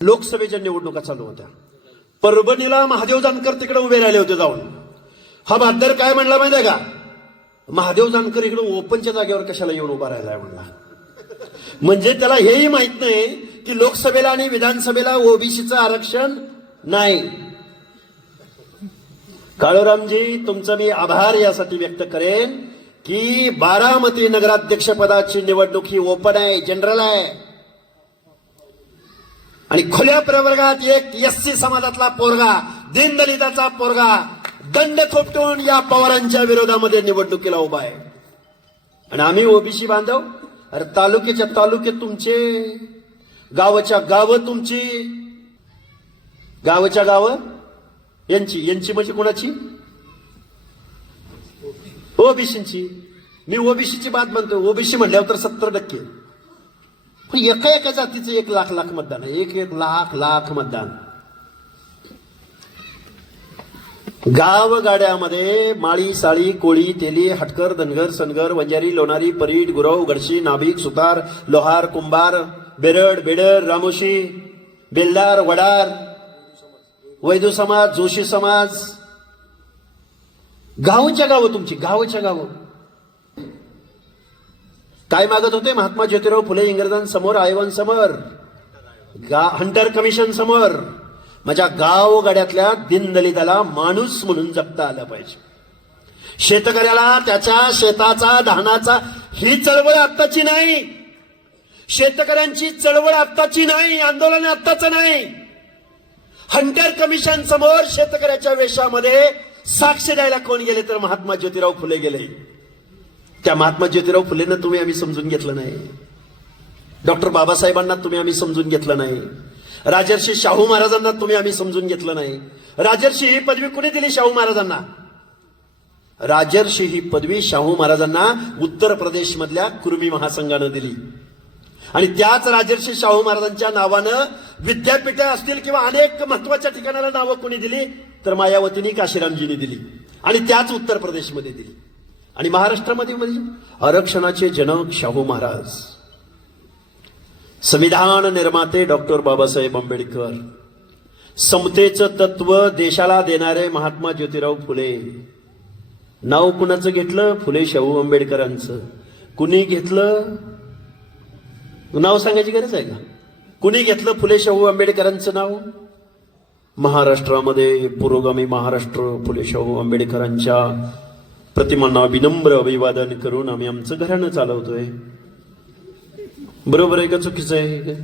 लोकसभेच्या निवडणुका चालू होत्या. परभणीला महादेव जानकर तिकडे उभे राहिले होते जाऊन. हा बहादर काय म्हणला माहिती आहे का, महादेव जानकर इकडे ओपनच्या जागेवर कशाला येऊन उभा राहिलाय म्हणला. म्हणजे त्याला हेही माहित नाही की लोकसभेला आणि विधानसभेला ओबीसीचं आरक्षण नाही. काळूरामजी, तुमचा मी आभार यासाठी व्यक्त करेन की बारामती नगराध्यक्ष पदाची निवडणूक ही ओपन आहे, जनरल आहे. आणि खुल्या प्रवर्गात एक एससी समाजातला पोरगा, दीनदलिताचा पोरगा दंड थोपटून या पवारांच्या विरोधामध्ये निवडणुकीला उभा आहे. आणि आम्ही ओबीसी बांधव, अरे तालुक्याच्या तालुके तुमचे, गावाच्या गाव तुमची, गावाच्या गाव यांची, यांची म्हणजे कोणाची? ओबीसीची. मी ओबीसीची बात म्हणतो. ओबीसी म्हणल्यावर तर 70%. पण एका एका जातीचं 1,00,000 मतदान आहे. 1,00,000 मतदान. गाव गाड्यामध्ये माळी, साळी, कोळी, तेली, हटकर, धनगर, सनगर, वंजारी, लोणारी, परीट, गुरव, गडशी, नाभिक, सुतार, लोहार, कुंभार, बेरड, बेडर, रामोशी, बेलदार, वडार, वैदू समाज, जोशी समाज, गावच्या गाव तुमची, गावच्या गाव. काय मागत होते? महात्मा ज्योतिराव फुले इंग्रजांसमोर, आयवांसमोर, हंटर कमिशन समोर माझ्या गावगाड्यातल्या दीनदलिताला माणूस म्हणून जगता आलं पाहिजे. शेतकऱ्याला त्याच्या शेताचा, धानाचा, ही चळवळ आत्ताची नाही. शेतकऱ्यांची चळवळ आत्ताची नाही, आंदोलन आत्ताचं नाही. हंटर कमिशन समोर शेतकऱ्याच्या वेशामध्ये साक्ष द्यायला कोण गेले तर महात्मा ज्योतिराव फुले गेले. त्या महात्मा ज्योतिराव फुलेंना तुम्ही आम्ही समजून घेतलं नाही. डॉक्टर बाबासाहेबांना तुम्ही आम्ही समजून घेतलं नाही. राजर्षी शाहू महाराजांना तुम्ही आम्ही समजून घेतलं नाही. राजर्षी ही पदवी कुणी दिली शाहू महाराजांना? राजर्षी ही पदवी शाहू महाराजांना उत्तर प्रदेश मधल्या कुर्मी महासंघानं दिली. आणि त्याच राजर्षी शाहू महाराजांच्या नावानं विद्यापीठे असतील किंवा अनेक महत्वाच्या ठिकाणाला नावं कोणी दिली तर मायावतींनी, काशीरामजींनी दिली. आणि त्याच उत्तर प्रदेशमध्ये दिली. आणि महाराष्ट्रामध्ये म्हणजे आरक्षणाचे जनक शाहू महाराज, संविधान निर्माते डॉक्टर बाबासाहेब आंबेडकर, समतेचं तत्व देशाला देणारे महात्मा ज्योतिराव फुले. नाव कुणाचं घेतलं? फुले शाहू आंबेडकरांचं. कुणी घेतलं? नाव सांगायची गरज आहे का? कुणी घेतलं फुले शाहू आंबेडकरांचं नाव? महाराष्ट्रामध्ये पुरोगामी महाराष्ट्र फुले शाहू आंबेडकरांच्या प्रतिमांना विनम्र अभिवादन करून आम्ही आमचं घराणं चालवतोय. बरोबर आहे का चुकीचं आहे?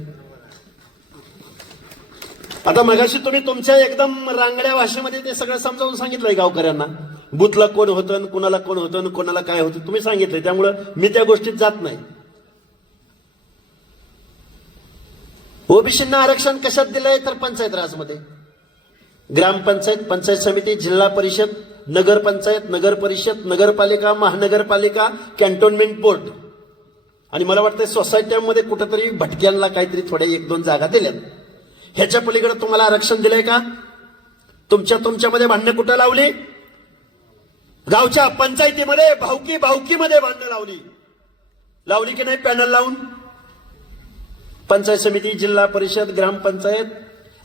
आता मगाशी तुम्ही तुमच्या एकदम रांगड्या भाषेमध्ये ते सगळं समजावून सांगितलंय गावकऱ्यांना. बुथला कोण होतं, कुणाला कोण होतं, कोणाला काय होतं तुम्ही सांगितलंय. त्यामुळं मी त्या गोष्टीत जात नाही. ओबीसींना आरक्षण कशात दिलंय तर पंचायत राजमध्ये, ग्रामपंचायत, पंचायत समिती, जिल्हा परिषद, नगरपंचायत, नगर परिषद, नगरपालिका, महानगरपालिका, कॅन्टोन्मेंट बोर्ड. आणि मला वाटतं सोसायट्यांमध्ये कुठेतरी भटक्यांना काहीतरी थोड्या 1-2 जागा दिल्यात. ह्याच्या पलीकडे तुम्हाला आरक्षण दिलंय का? तुमच्यामध्ये भांडणं कुठं लावली? गावच्या पंचायतीमध्ये भावकीमध्ये भांडणं लावली की नाही? पॅनल लावून पंचायत समिती, जिल्हा परिषद, ग्रामपंचायत.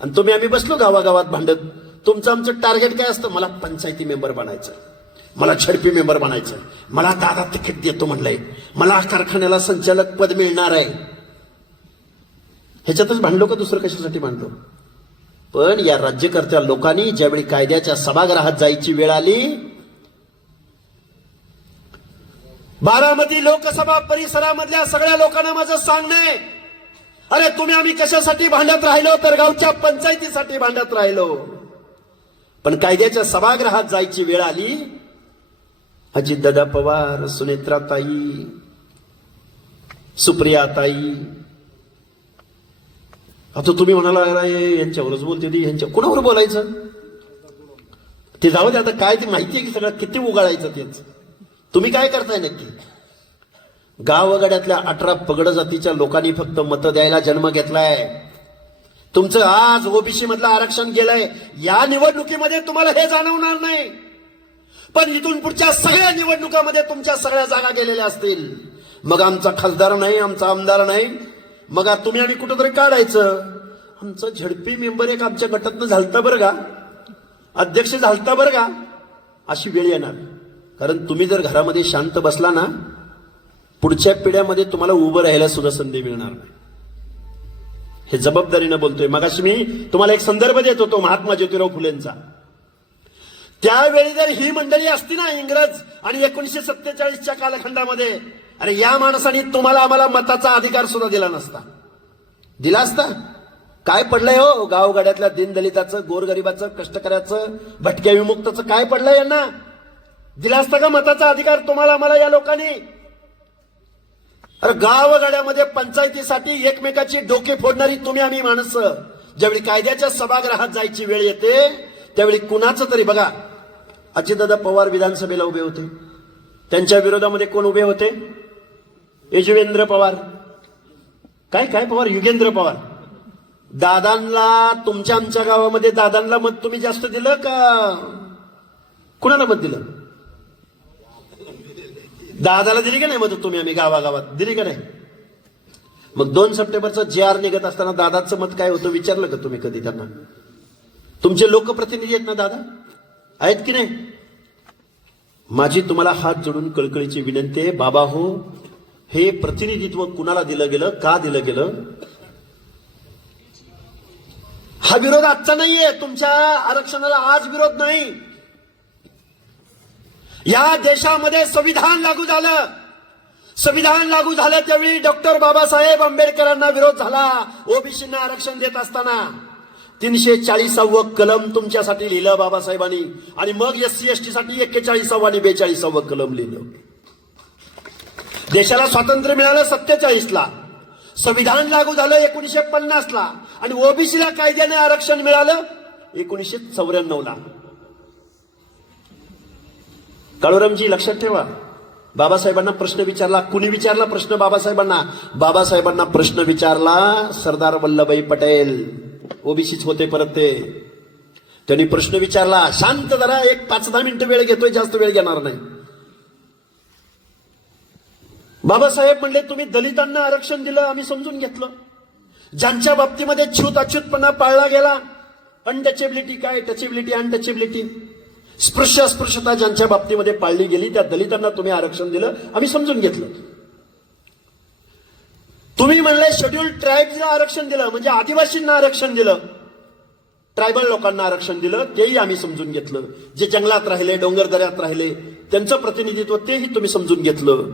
आणि तुम्ही आम्ही बसलो गावागावात भांडत. तुमचं आमचं टार्गेट काय असतं? मला पंचायती मेंबर बनायचं, मला झडपी मेंबर बनायचं, मला दादा तिकीट देतो म्हणलंय, मला कारखान्याला संचालक पद मिळणार आहे. ह्याच्यातच भांडलो का दुसरं कशासाठी भांडलो? पण या राज्यकर्त्या लोकांनी ज्यावेळी कायद्याच्या सभागृहात जायची वेळ आली, बारामती लोकसभा परिसरामधल्या सगळ्या लोकांना माझं सांगणं आहे, अरे तुम्ही आम्ही कशासाठी भांडत राहिलो तर गावच्या पंचायतीसाठी भांडत राहिलो. पण कायद्याच्या सभागृहात जायची वेळ आली, अजितदादा पवार, सुनेत्राताई, सुप्रियाताई, आता तुम्ही म्हणाला यांच्यावरच बोलते ती, यांच्या कुणावर बोलायचं? ते जाऊ दे. आता काय ते माहिती आहे की सगळं किती उगाळायचं तेच. तुम्ही काय करताय नक्की? गावगाड्यातल्या 18 पगड जातीच्या लोकांनी फक्त मतं द्यायला जन्म घेतलाय. तुमचं आज ओबीसी मधलं आरक्षण गेलंय. या निवडणुकीमध्ये तुम्हाला हे जाणवणार नाही, पण इथून पुढच्या सगळ्या निवडणुकामध्ये तुमच्या सगळ्या जागा गेलेल्या असतील. मग आमचा खासदार नाही, आमचा आमदार नाही, मग तुम्ही आम्ही कुठंतरी काढायचं. आमचा झडपी मेंबर एक आमच्या गटातनं झालता बरं का, अध्यक्ष झालता बरं का, अशी वेळ येणार. कारण तुम्ही जर घरामध्ये शांत बसला ना, पुढच्या पिढ्यामध्ये तुम्हाला उभं राहायला सुद्धा संधी मिळणार नाही. हे जबाबदारीनं बोलतोय. मगाशी मी तुम्हाला एक संदर्भ देत होतो महात्मा ज्योतिराव फुलेंचा. त्यावेळी जर ही मंडळी असती ना इंग्रज आणि 1947च्या कालखंडामध्ये, अरे या माणसाने तुम्हाला आम्हाला मताचा अधिकार सुद्धा दिला नसता. दिला असता? काय पडलंय हो गावगाड्यातल्या दीनदलिताचं, गोरगरिबाचं, कष्टकऱ्याचं, भटक्या विमुक्ताचं काय पडलंय यांना? दिला असता का मताचा अधिकार तुम्हाला आम्हाला या लोकांनी? अरे गावगाड्यामध्ये पंचायतीसाठी एकमेकाची डोके फोडणारी तुम्ही आम्ही माणसं, ज्यावेळी कायद्याच्या सभागृहात जायची वेळ येते त्यावेळी कुणाचं तरी बघा, अजितदादा पवार विधानसभेला उभे होते, त्यांच्या विरोधामध्ये कोण उभे होते? यजुवेंद्र पवार. काय काय पवार? युगेंद्र पवार. दादांना, तुमच्या आमच्या गावामध्ये दादांना मत तुम्ही जास्त दिलं का कुणाला मत दिलं? दादाला दिली का नाही मत तुम्ही आम्ही गावागावात दिली का नाही? मग 2 सप्टेंबरचं JR निघत असताना दादाचं मत काय होतं विचारलं का तुम्ही कधी त्यांना? तुमचे लोकप्रतिनिधी आहेत ना दादा, आहेत की नाही? माझी तुम्हाला हात जोडून कळकळीची विनंती आहे, बाबा हो, हे प्रतिनिधित्व कुणाला दिलं गेलं, का दिलं गेलं? हा विरोध आजचा नाहीये, तुमच्या आरक्षणाला आज विरोध नाही. या देशामध्ये संविधान लागू झालं. संविधान लागू झालं त्यावेळी डॉक्टर बाबासाहेब आंबेडकरांना विरोध झाला ओबीसींना आरक्षण देत असताना. 340व कलम तुमच्यासाठी लिहिलं बाबासाहेबांनी, आणि मग SC ST साठी 41व आणि 42व कलम लिहिलं. देशाला स्वातंत्र्य मिळालं 47ला, संविधान लागू झालं 1950ला, आणि ओबीसीला कायद्याने आरक्षण मिळालं 1994ला. काळूरामजी लक्षात ठेवा, बाबासाहेबांना प्रश्न विचारला. कुणी विचारला प्रश्न बाबासाहेबांना? बाबासाहेबांना प्रश्न विचारला सरदार वल्लभभाई पटेल, ओबीसीच होते परत ते. त्यांनी प्रश्न विचारला. शांत जरा, एक 5-10 मिनिटं वेळ घेतोय, जास्त वेळ घेणार नाही. बाबासाहेब म्हणले तुम्ही दलितांना आरक्षण दिलं, आम्ही समजून घेतलं. ज्यांच्या बाबतीमध्ये छूत अछूतपणा पाळला गेला, अनटचेबिलिटी, काय टचेबिलिटी, अनटचेबिलिटी, स्पृश्य अस्पृश्यता ज्यांच्या बाबतीमध्ये पाळली गेली, त्या दलितांना तुम्ही आरक्षण दिलं, आम्ही समजून घेतलं. तुम्ही म्हणले शेड्यूल्ड ट्राईब्सला आरक्षण दिलं, म्हणजे आदिवासींना आरक्षण दिलं, ट्रायबल लोकांना आरक्षण दिलं, तेही आम्ही समजून घेतलं. जे जंगलात राहिले, डोंगरदऱ्यात राहिले, त्यांचं प्रतिनिधित्व तेही तुम्ही समजून घेतलं.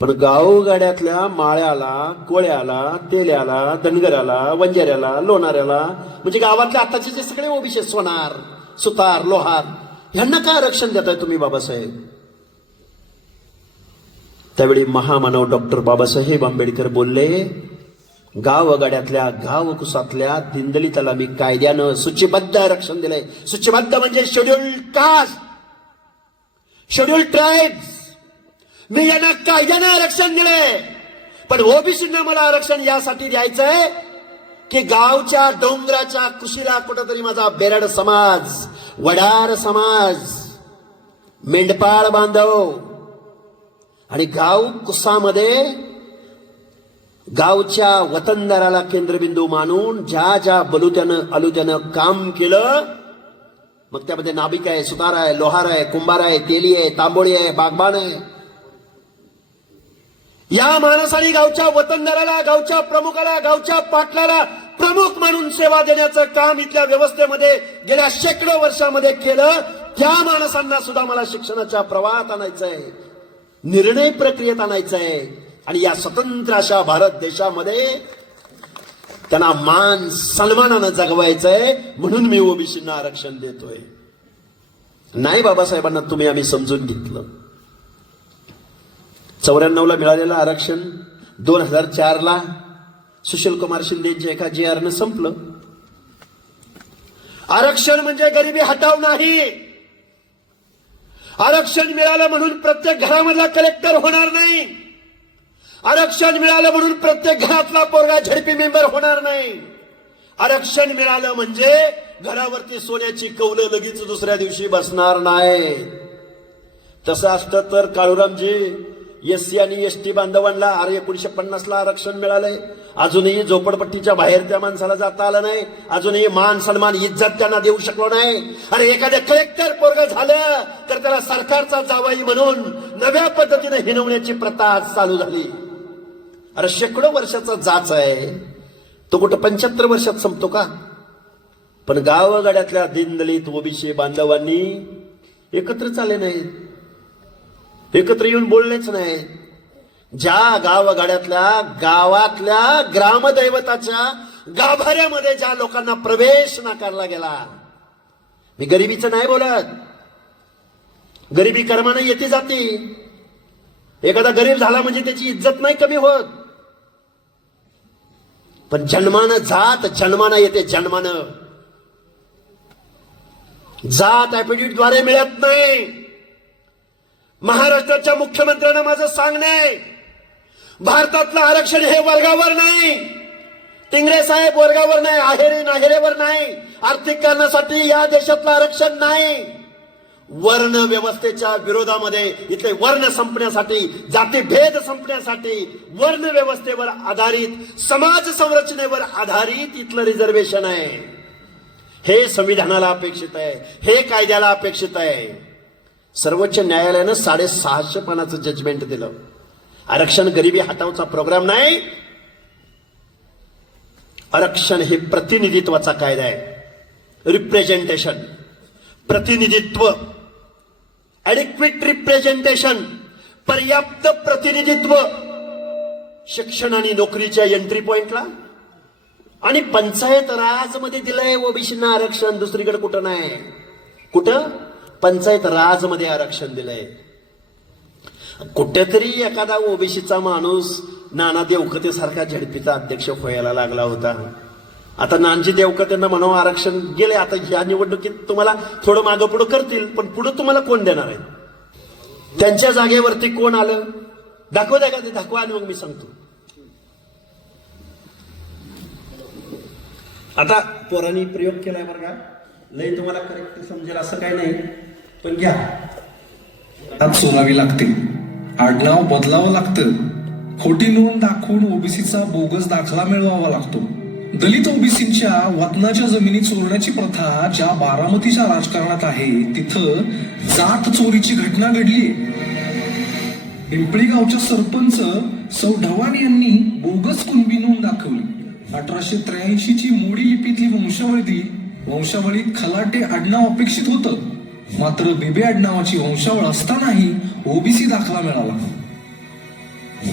पण गावगाड्यातल्या माळ्याला, कोळ्याला, तेल्याला, धनगराला, वंजाऱ्याला, लोणाऱ्याला, म्हणजे गावातल्या आताचे जे सगळे ओबीसी, सोनार, सुतार, लोहार, ह्यांना काय आरक्षण देताय तुम्ही बाबासाहेब? त्यावेळी महामानव डॉक्टर बाबासाहेब आंबेडकर बोलले, गावगाड्यातल्या, गावकुसातल्या दीनदलिताला मी कायद्यानं सूचीबद्ध आरक्षण दिलंय. सूचीबद्ध म्हणजे शेड्यूल्ड कास्ट, शेड्यूल्ड ट्राईब्स, मी यांना कायद्यानं आरक्षण दिलंय. पण ओबीसींना मला आरक्षण यासाठी द्यायचंय की गावच्या डोंगराच्या कुशीला कुठंतरी माझा बेरड समाज, वडार समाज, मेंढपाळ बांधव आणि गाव कुसामध्ये गावच्या वतनदाराला केंद्रबिंदू मानून ज्या ज्या बलुत्यानं अलुत्यानं काम केलं, मग त्यामध्ये नाभिक आहे, सुतार आहे, लोहार आहे, कुंभार आहे, तेली आहे, तांबोळी आहे, बागबान आहे, या माणसाने गावच्या वतनदाराला, गावच्या प्रमुखाला, गावच्या पाटलाला प्रमुख म्हणून सेवा देण्याचं काम इथल्या व्यवस्थेमध्ये गेल्या शेकडो वर्षामध्ये केलं. त्या माणसांना सुद्धा मला शिक्षणाच्या प्रवाहात आणायचंय, निर्णय प्रक्रियेत आणायचंय, आणि या स्वतंत्र अशा भारत देशामध्ये त्यांना मान सन्मानानं जगवायचंय. म्हणून मी ओबीसींना आरक्षण देतोय. नाही बाबासाहेबांना तुम्ही आम्ही समजून घेतलं. 94ला मिळालेलं आरक्षण 2004ला सुशीलकुमार शिंदेच्या एका JRनं संपलं. आरक्षण म्हणजे गरिबी हटाव नाही. आरक्षण मिळालं म्हणून प्रत्येक घरामधला कलेक्टर होणार नाही. आरक्षण मिळालं म्हणून प्रत्येक घरातला पोरगा झडपी मेंबर होणार नाही. आरक्षण मिळालं म्हणजे घरावरती सोन्याची कौलं लगेच दुसऱ्या दिवशी बसणार नाही. तसं असतं तर काळूरामजी एससी आणि एसटी बांधवांना 1950ला आरक्षण मिळालंय. अजूनही झोपडपट्टीच्या बाहेर त्या माणसाला जाता आलं नाही. अजूनही मान सन्मान इज्जत त्यांना देऊ शकलो नाही. आणि एखाद्या कलेक्टर पोरग झालं तर त्याला सरकारचा जावाई म्हणून नव्या पद्धतीने हिणवण्याची प्रथा आज चालू झाली. अरे शेकडो वर्षाचा जाच आहे तो कुठं 75 वर्षात संपतो का? पण गावगाड्यातल्या दीनदलित ओबीसी बांधवांनी एकत्र चालले नाहीत, एकत्र येऊन बोललेच नाही. ज्या गावगाड्यातल्या गावातल्या ग्रामदैवताच्या गाभाऱ्यामध्ये ज्या लोकांना प्रवेश नाकारला गेला, मी गरिबीचं नाही बोलत, गरिबी कर्माने येते जाती. एखादा गरीब झाला म्हणजे त्याची इज्जत नाही कमी होत, पण जन्मानं जात जन्मानं येते. जन्मानं जात ऍफिडेव्हिटद्वारे मिळत नाही. महाराष्ट्राच्या मुख्यमंत्र्यांना माझं सांगणं आहे, भारतातलं आरक्षण हे वर्गावर नाही, टिंगरे साहेब वर्गावर नाही, आहेरे नाहेरेवर नाही, आर्थिक कारणासाठी या देशातलं आरक्षण नाही. वर्ण व्यवस्थेच्या विरोधामध्ये इथले वर्ण संपण्यासाठी, जातीभेद संपण्यासाठी, वर्ण व्यवस्थेवर आधारित, समाज संरचनेवर आधारित इथलं रिझर्वेशन आहे. हे संविधानाला अपेक्षित आहे, हे कायद्याला अपेक्षित आहे. सर्वोच्च न्यायालयानं 650 पानाचं जजमेंट दिलं. आरक्षण गरिबी हटावचा प्रोग्राम नाही, आरक्षण हे प्रतिनिधित्वाचा कायदा आहे. रिप्रेझेंटेशन, प्रतिनिधित्व, ॲडिक्विट रिप्रेझेंटेशन, पर्याप्त प्रतिनिधित्व, शिक्षण आणि नोकरीच्या एंट्री पॉइंटला, आणि पंचायत राज मध्ये दिलंय ओबीसींना आरक्षण. दुसरीकडे कुठं नाही. कुठं? पंचायत राज मध्ये आरक्षण दिलंय. कुठेतरी एखादा ओबीसीचा माणूस नाना देवकते सारखा झडपीचा अध्यक्ष व्हायला लागला होता. आता नानजी देवकतेंना म्हणून आरक्षण गेले. आता ह्या निवडणुकीत तुम्हाला थोडं मागं पुढं करतील, पण पुढं तुम्हाला कोण देणार आहे? त्यांच्या जागेवरती कोण आलं? दाखव द्या का ते, दाखवा आणि मग मी सांगतो. आता पोरांनी प्रयोग केलाय बरं का, लय तुम्हाला करेक्ट समजेल असं काही नाही, पण घ्या. हात सोलावी लागते, आडनाव बदलावं लागतं, खोटी नोंद दाखवून ओबीसीचा बोगस दाखला मिळवावा लागतो. दलित ओबीसींच्या वतनाच्या जमिनी चोरण्याची प्रथा ज्या बारामतीच्या राजकारणात आहे, तिथं जात चोरीची घटना घडली. पिंपळी गावच्या सरपंच सौ ढवाण यांनी बोगस कुणबी नोंद दाखवली. 1883 ची मोडी लिपीतली वंशावळीत खलाटे आडनाव अपेक्षित होतं, मात्र बिबे आडनावाची वंशावळ असतानाही ओबीसी दाखला मिळाला.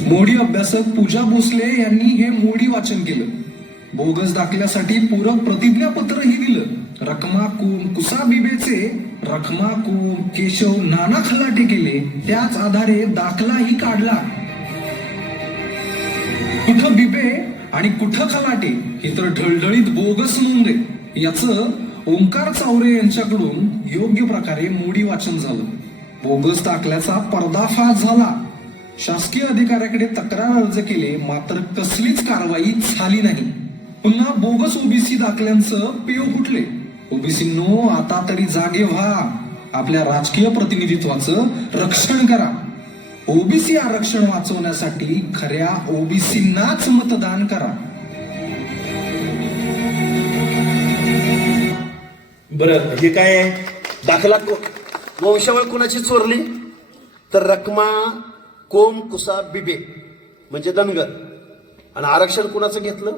मोडी अभ्यासक पूजा भोसले यांनी हे मोडी वाचन केलं. बोगस दाखल्यासाठी पूरक प्रतिज्ञापत्रही दिलं. रखमा कुम कुसा बिबेचे रखमा कुम केशव नाना खलाटे केले, त्याच आधारे दाखलाही काढला. कुठं बिबे आणि कुठं खलाटे हे तर ढळढळीत बोगस नोंद आहे. याचं ओंकार चावरे यांच्याकडून योग्य प्रकारे मोडी वाचन झालं. बोगस दाखल्याचा पर्दाफाश झाला. शासकीय अधिकाऱ्याकडे तक्रार अर्ज केले, मात्र कसलीच कारवाई झाली नाही. पुन्हा बोगस ओबीसी दाखल्यांचं पेव फुटले. ओबीसींनो, आता तरी जागे व्हा, आपल्या राजकीय प्रतिनिधित्वाचं रक्षण करा. ओबीसी आरक्षण वाचवण्यासाठी खऱ्या ओबीसींनाच मतदान करा. बरं, हे काय आहे? दाखला वंशावळ कुणाची चोरली? तर रखमा कोम कुसा बिबे म्हणजे धनगर. आणि आरक्षण कुणाचं घेतलं?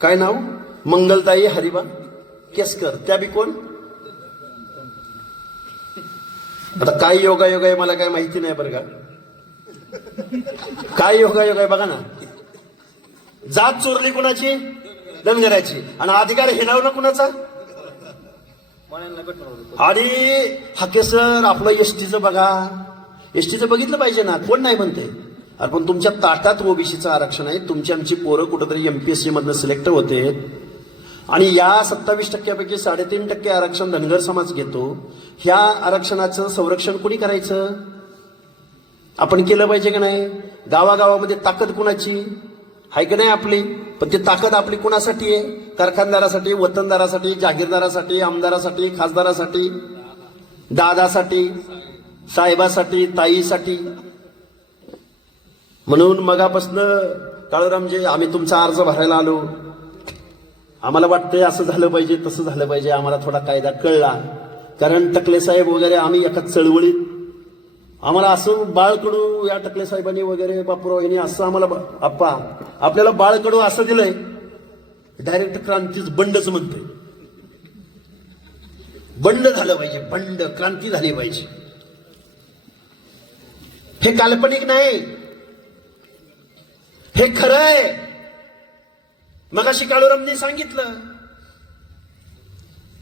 काय नाव? मंगलताई हरिबा केसकर. त्या बी कोण? आता काय योगायोग आहे मला काय माहिती नाही बरं का. काय योगायोग आहे बघा ना. जात चोरली कुणाची? धनगराची. आणि अधिकार हिरावला कुणाचा? आणि हाकेसर आपलं एसटीचं बघा. एसटीचं बघितलं पाहिजे ना, कोण नाही म्हणते. अरे पण तुमच्या ताटात ओबीसीचं आरक्षण आहे. तुमची आमची पोरं कुठंतरी एमपीएससी मधनं सिलेक्ट होते आणि या 27% 3.5% आरक्षण धनगर समाज घेतो. ह्या आरक्षणाचं संरक्षण कोणी करायचं? आपण केलं पाहिजे का नाही? गावागावामध्ये ताकद कुणाची आहे की नाही आपली? पण ती ताकद आपली कुणासाठी आहे? कारखानदारासाठी, वतनदारासाठी, जागीरदारासाठी, आमदारासाठी, खासदारासाठी, दादासाठी, साहेबासाठी, ताईसाठी. म्हणून मगापासनं काळूरामजी आम्ही तुमचा अर्ज भरायला आलो. आम्हाला वाटतंय असं झालं पाहिजे, तसं झालं पाहिजे. आम्हाला थोडा कायदा कळला, कारण टकले साहेब वगैरे आम्ही एका चळवळीत, आम्हाला असं बाळकडू या टकले साहेबांनी वगैरे बापूराव यांनी असं आम्हाला आप्पा आपल्याला बाळकडू असं दिलंय, डायरेक्ट क्रांतीच बंडच म्हणतोय. बंड झालं पाहिजे, बंड क्रांती झाली पाहिजे. हे काल्पनिक नाही, हे खरं आहे. मगाशी काळूरामने सांगितलं,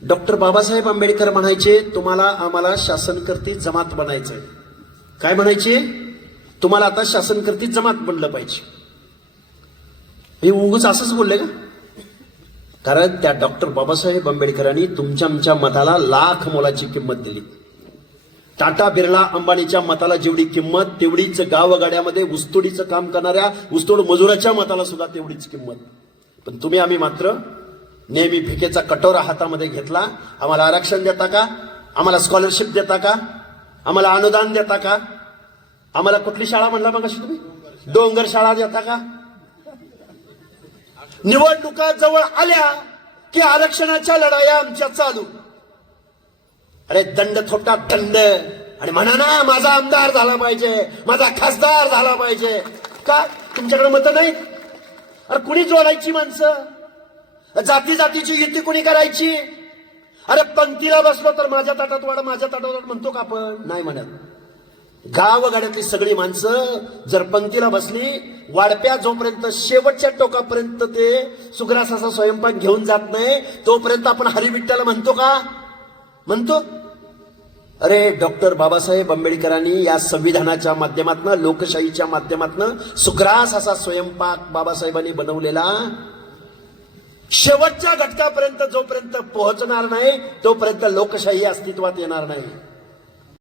डॉक्टर बाबासाहेब आंबेडकर म्हणायचे तुम्हाला आम्हाला शासनकर्ती जमात बनायचंय. काय म्हणायचे? तुम्हाला आता शासनकर्ती जमात बनलं पाहिजे. हे उगाच असंच बोलले का? कारण त्या डॉक्टर बाबासाहेब आंबेडकरांनी तुमच्या आमच्या मताला लाख मोलाची किंमत दिली. टाटा बिर्ला अंबानीच्या मताला जेवढी किंमत, तेवढीच गावगाड्यामध्ये ऊसतोडीचं काम करणाऱ्या ऊसतोड मजुराच्या मताला सुद्धा तेवढीच किंमत. पण तुम्ही आम्ही मात्र नेहमी भिकेचा कटोरा हातामध्ये घेतला. आम्हाला आरक्षण देता का? आम्हाला स्कॉलरशिप देता का? आम्हाला अनुदान देता का? आम्हाला कुठली शाळा म्हणला मग अशी तुम्ही? डोंगर शाळा देता का? निवडणुका जवळ आल्या की आरक्षणाच्या लढाया आमच्या चालू. अरे दंड थोपटा दंड, आणि म्हणा ना माझा आमदार झाला पाहिजे, माझा खासदार झाला पाहिजे. का तुमच्याकडे मतं नाहीत? अरे कुणी जोडायची माणसं? जाती जातीची युती कुणी करायची? अरे पंक्तीला बसलो तर माझ्या ताटात वाढ, माझ्या ताटात वाढ म्हणतो का आपण? नाही म्हणत. गावगाड्यातली सगळी माणसं जर पंक्तीला बसली, वाढप्या जोपर्यंत शेवटच्या टोकापर्यंत ते सुग्रासाचा स्वयंपाक घेऊन जात नाही तोपर्यंत आपण हरिविठ्ठल म्हणतो का? म्हणतो. अरे डॉक्टर बाबासाहेब आंबेडकरांनी या संविधानाच्या माध्यमातून, लोकशाहीच्या माध्यमातून सुग्रास असा स्वयंपाक बाबासाहेबांनी बनवलेला, शेवटच्या घटकापर्यंत जोपर्यंत पोहोचणार नाही तोपर्यंत लोकशाही अस्तित्वात येणार नाही.